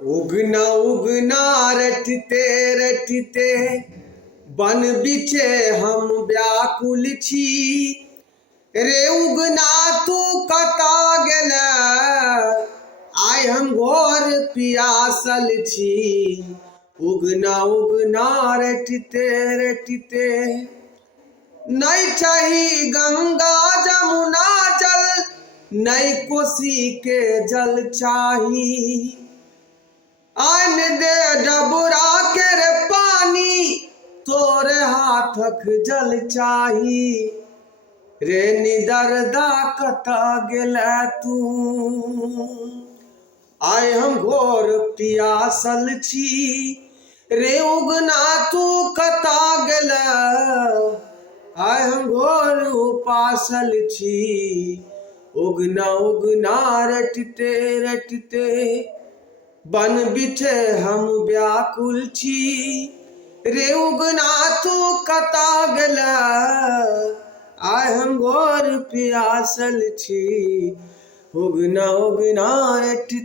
उगना उगना रटते रटते बन बिछे हम व्याकुल छी। रे उगना तू कता गेल, आय हम घोर पियासल छी। उगना उगना रटते रटते, नहीं चाही गंगा जमुना जल, नहीं कोसी के जल चाही। आन दे डबरा के रे पानी, तोरे हाथक जल चाही। रे निदरदा कता गेला तू, आय हम घोर पियासल छी। रे उगना तू कता गेला, आय हम घोर उपासल छी। उगना उगना रटते रटते बन बिछे हम व्याकुल छी। रे उगना तू कता गेला, आय हम घोर पियासल छी। उगना उगना रटते